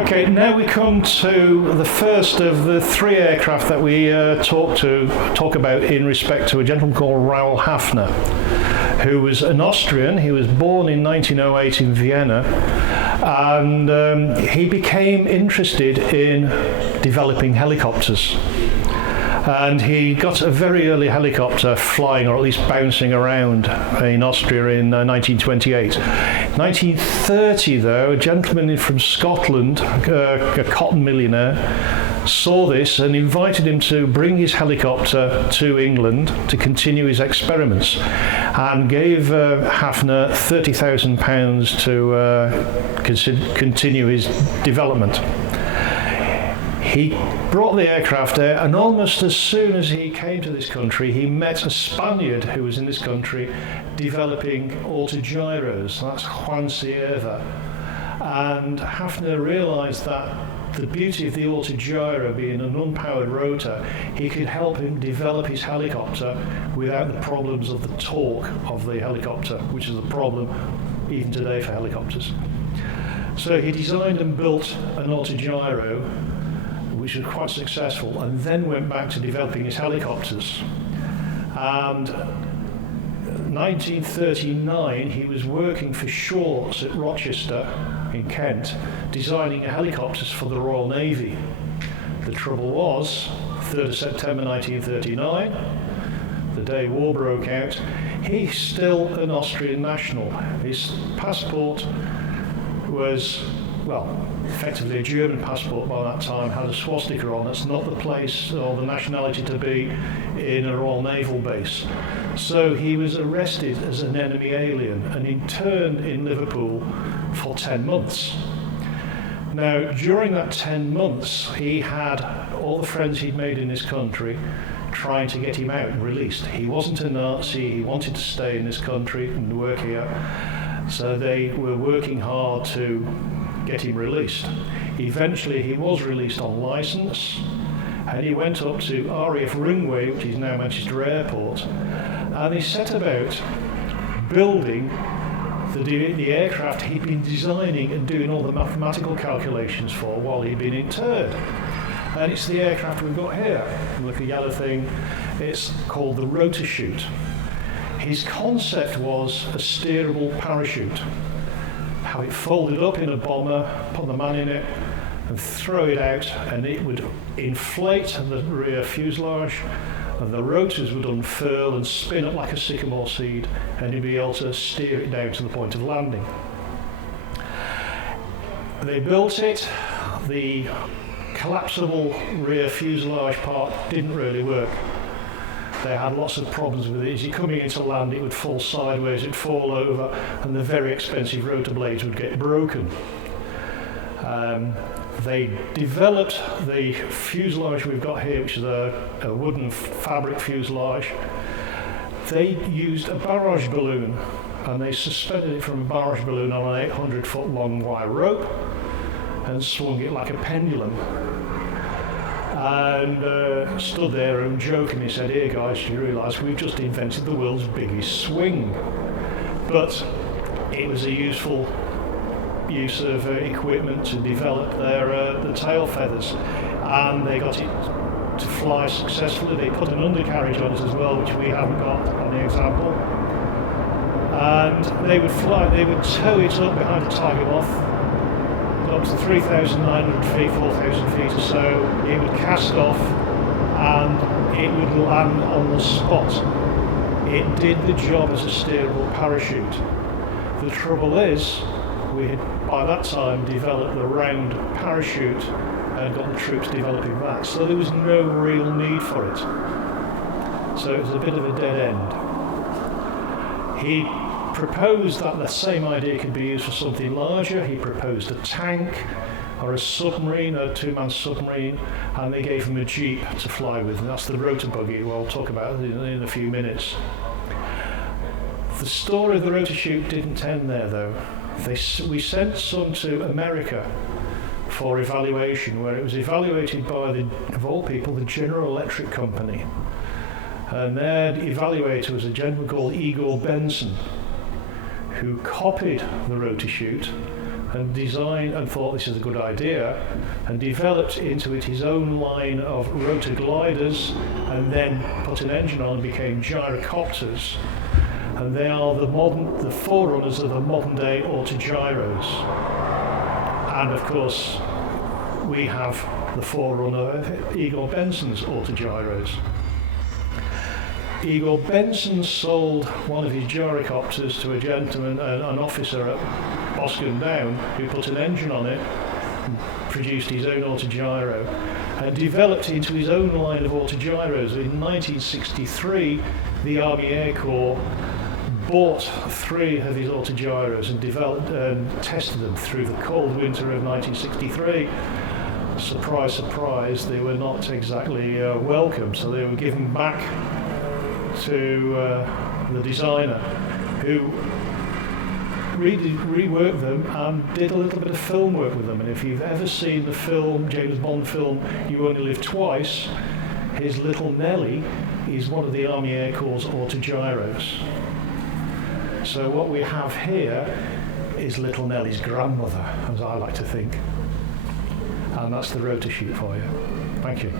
Okay, now we come to the first of the three aircraft that we talk about in respect to a gentleman called Raoul Hafner, who was an Austrian. He was born in 1908 in Vienna, and he became interested in developing helicopters. And he got a very early helicopter flying, or at least bouncing around in Austria in 1928. 1930, though, a gentleman from Scotland, a cotton millionaire, saw this and invited him to bring his helicopter to England to continue his experiments, and gave Hafner £30,000 to continue his development. He brought the aircraft there, and almost as soon as he came to this country, he met a Spaniard who was in this country developing autogyros. That's Juan Sierra. And Hafner realised that the beauty of the autogyro being an unpowered rotor, he could help him develop his helicopter without the problems of the torque of the helicopter, which is a problem even today for helicopters. So he designed and built an autogyro, which was quite successful, and then went back to developing his helicopters. And 1939, he was working for Shaw's at Rochester in Kent, designing helicopters for the Royal Navy. The trouble was, 3rd of September 1939, the day war broke out, he's still an Austrian national. His passport was, well, effectively a German passport by that time, had a swastika on. That's not the place or the nationality to be in a Royal Naval base. So he was arrested as an enemy alien and interned in Liverpool for 10 months. Now, during that 10 months, he had all the friends he'd made in this country trying to get him out and released. He wasn't a Nazi, he wanted to stay in this country and work here. So they were working hard to get him released. Eventually he was released on licence, and he went up to RAF Ringway, which is now Manchester Airport, and he set about building the aircraft he'd been designing and doing all the mathematical calculations for while he'd been interned. And it's the aircraft we've got here. Look at the yellow thing. It's called the Rotachute. His concept was a steerable parachute. How it folded up in a bomber, put the man in it, and throw it out, and it would inflate the rear fuselage, and the rotors would unfurl and spin up like a sycamore seed, and you'd be able to steer it down to the point of landing. They built it. The collapsible rear fuselage part didn't really work. They had lots of problems with it. As you're coming into land, it would fall sideways, it'd fall over, and the very expensive rotor blades would get broken. They developed the fuselage we've got here, which is a wooden fabric fuselage. They used a barrage balloon, and they suspended it from a barrage balloon on an 800-foot long wire rope and swung it like a pendulum. And stood there and jokingly said, "Here guys, do you realise we've just invented the world's biggest swing?" But it was a useful use of equipment to develop the tail feathers, and they got it to fly successfully. They put an undercarriage on it as well, which we haven't got on the example. And they would fly, they would tow it up behind a tiger moth, up to 3,900 feet, 4,000 feet or so. It would cast off and it would land on the spot. It did the job as a steerable parachute. The trouble is, we had by that time developed the round parachute and got the troops developing that. So there was no real need for it. So it was a bit of a dead end. He proposed that the same idea could be used for something larger. He proposed a tank or a submarine, a two-man submarine, and they gave him a jeep to fly with, and that's the rotor buggy. Well, I'll talk about it in a few minutes. The story of the Rotachute didn't end there, though. We sent some to America for evaluation, where it was evaluated by, of all people, the General Electric Company. And their evaluator was a gentleman called Igor Benson, who copied the Rotachute, and designed and thought this is a good idea, and developed into it his own line of rotor gliders, and then put an engine on and became gyrocopters. And they are the forerunners of the modern day autogyros. And of course, we have the forerunner of Igor Benson's autogyros. Igor Benson sold one of his gyrocopters to a gentleman, an officer at Boscombe Down, who put an engine on it, and produced his own autogyro, and developed into his own line of autogyros. In 1963, the Army Air Corps bought 3 of his autogyros and developed and tested them through the cold winter of 1963. Surprise, surprise, they were not exactly welcome, so they were given back to the designer, who reworked them and did a little bit of film work with them. And if you've ever seen the film, James Bond film, You Only Live Twice, his little Nellie is one of the Army Air Corps autogyros. So what we have here is little Nellie's grandmother, as I like to think. And that's the Rotachute for you. Thank you.